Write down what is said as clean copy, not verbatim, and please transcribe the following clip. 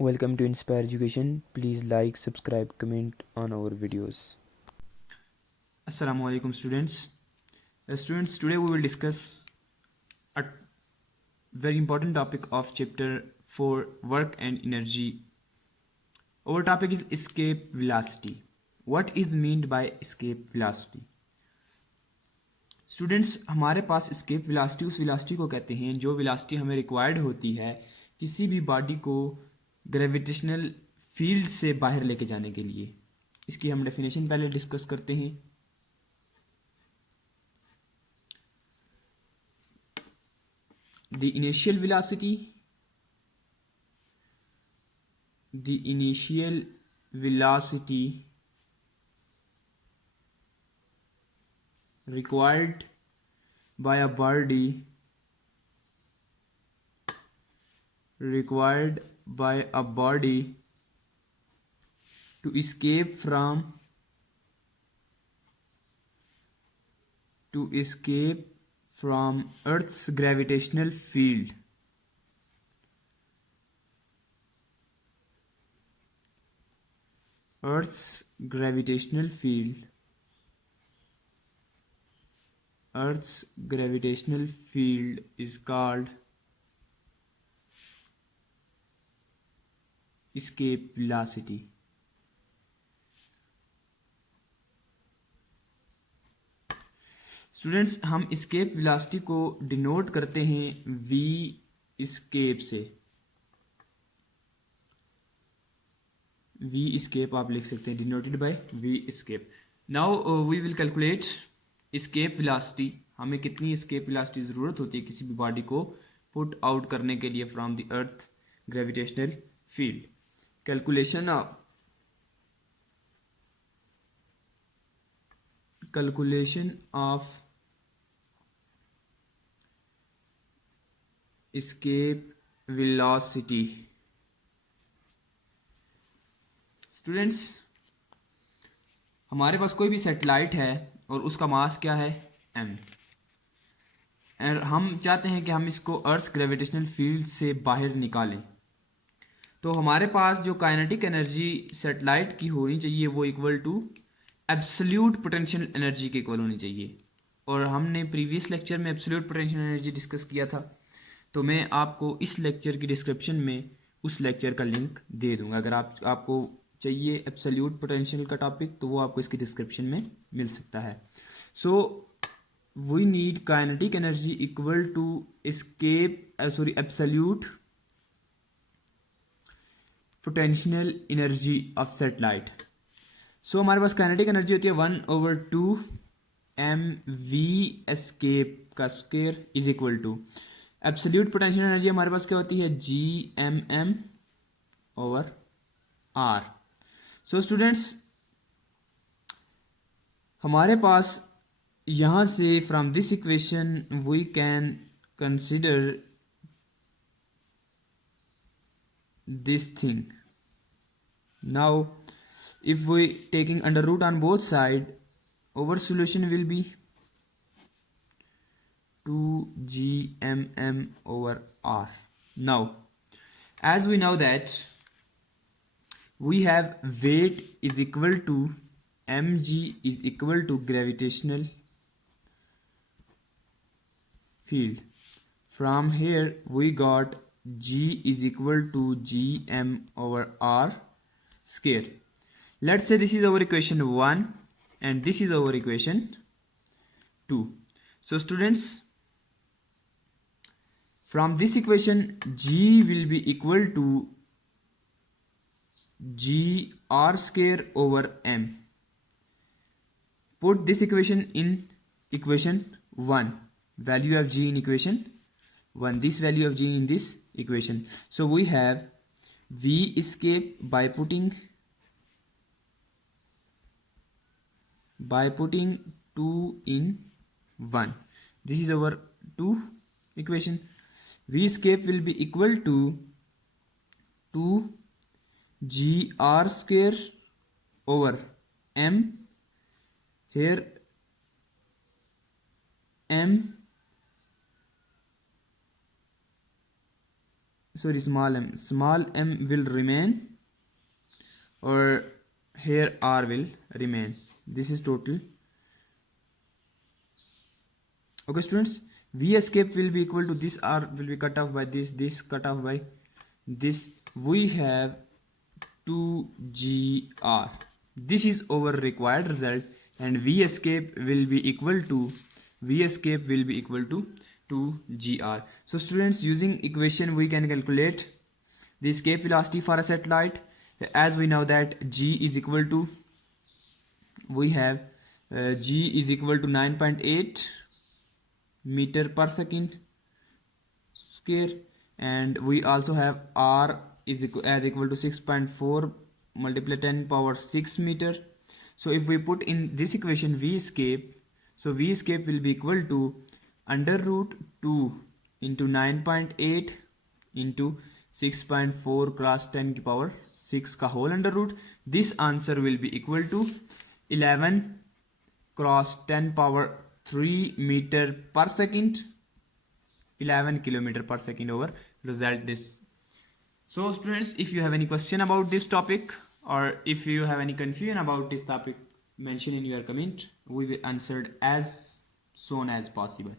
Welcome to Inspire Education. Please like, subscribe, comment on our videos. Assalamu alaikum students. Students, today we will discuss a very important topic of chapter 4 work and energy. Our topic is escape velocity. What is meant by escape velocity? Students, हमारे पास escape velocity उस velocity को कहते हैं जो velocity हमें required होती है किसी भी बॉडी को ग्रेविटेशनल फील्ड से बाहर लेके जाने के लिए. इसकी हम डेफिनेशन पहले डिस्कस करते हैं. The initial velocity required by a body to escape from Earth's gravitational field is called escape velocity. Students, हम escape velocity को डिनोट करते हैं v escape से. v escape आप लिख सकते हैं denoted by v escape. Now we will calculate escape velocity. हमें कितनी escape velocity ज़रूरत होती है किसी भी बॉडी को पुट आउट करने के लिए from the earth gravitational field. Calculation of escape velocity. Students, हमारे पास कोई भी सैटेलाइट है और उसका मास क्या है m, और हम चाहते हैं कि हम इसको अर्थ ग्रेविटेशनल फील्ड से बाहर निकालें. तो हमारे पास जो काइनेटिक एनर्जी सैटेलाइट की होनी चाहिए वो equal to absolute potential energy के इक्वल होनी चाहिए. और हमने प्रीवियस लेक्चर में एब्सोल्यूट पोटेंशियल एनर्जी डिस्कस किया था, तो मैं आपको इस लेक्चर की डिस्क्रिप्शन में उस लेक्चर का लिंक दे दूंगा. अगर आपको चाहिए एब्सोल्यूट पोटेंशियल का टॉपिक तो वो आपको इसकी डिस्क्रिप्शन में मिल सकता है. So we need kinetic energy equal to absolute potential energy of satellite. So हमारे पास काइनेटिक एनर्जी होती है 1/2 mv एस्केप का square is equal to absolute potential energy हमारे पास क्या होती है Gmm/r. सो स्टूडेंट्स, हमारे पास यहाँ से from this equation we can consider this thing. Now if we taking under root on both side, our solution will be 2Gmm/r. Now as we know that we have weight is equal to mg is equal to gravitational field. From here we got G is equal to Gm/r square. Let's say this is our equation 1 and this is our equation 2. So students, from this equation G will be equal to Gr square over m. Put this equation in equation 1, value of G in equation 1, this value of G in this equation. So we have V escape by putting 2 in 1. This is our 2 equation. V escape will be equal to 2 Gr square over m. Here m sorry, small m will remain, or here r will remain. This is total. Okay students, v escape will be equal to this, r will be cut off by this cut off by this. We have 2gr. This is our required result, and v escape will be equal to 2gr. So students, using equation we can calculate the escape velocity for a satellite. As we know that g is equal to, we have g is equal to 9.8 meter per second square, and we also have r is equal to 6.4 multiply 10 power 6 meter. So if we put in this equation v escape, so v escape will be equal to under root 2 into 9.8 into 6.4 cross 10 की power 6 का whole under root. This answer will be equal to 11 cross 10 power 3 meter per second, 11 kilometer per second over result this. So students, if you have any question about this topic, or if you have any confusion about this topic, mention in your comment. We will answer as soon as possible.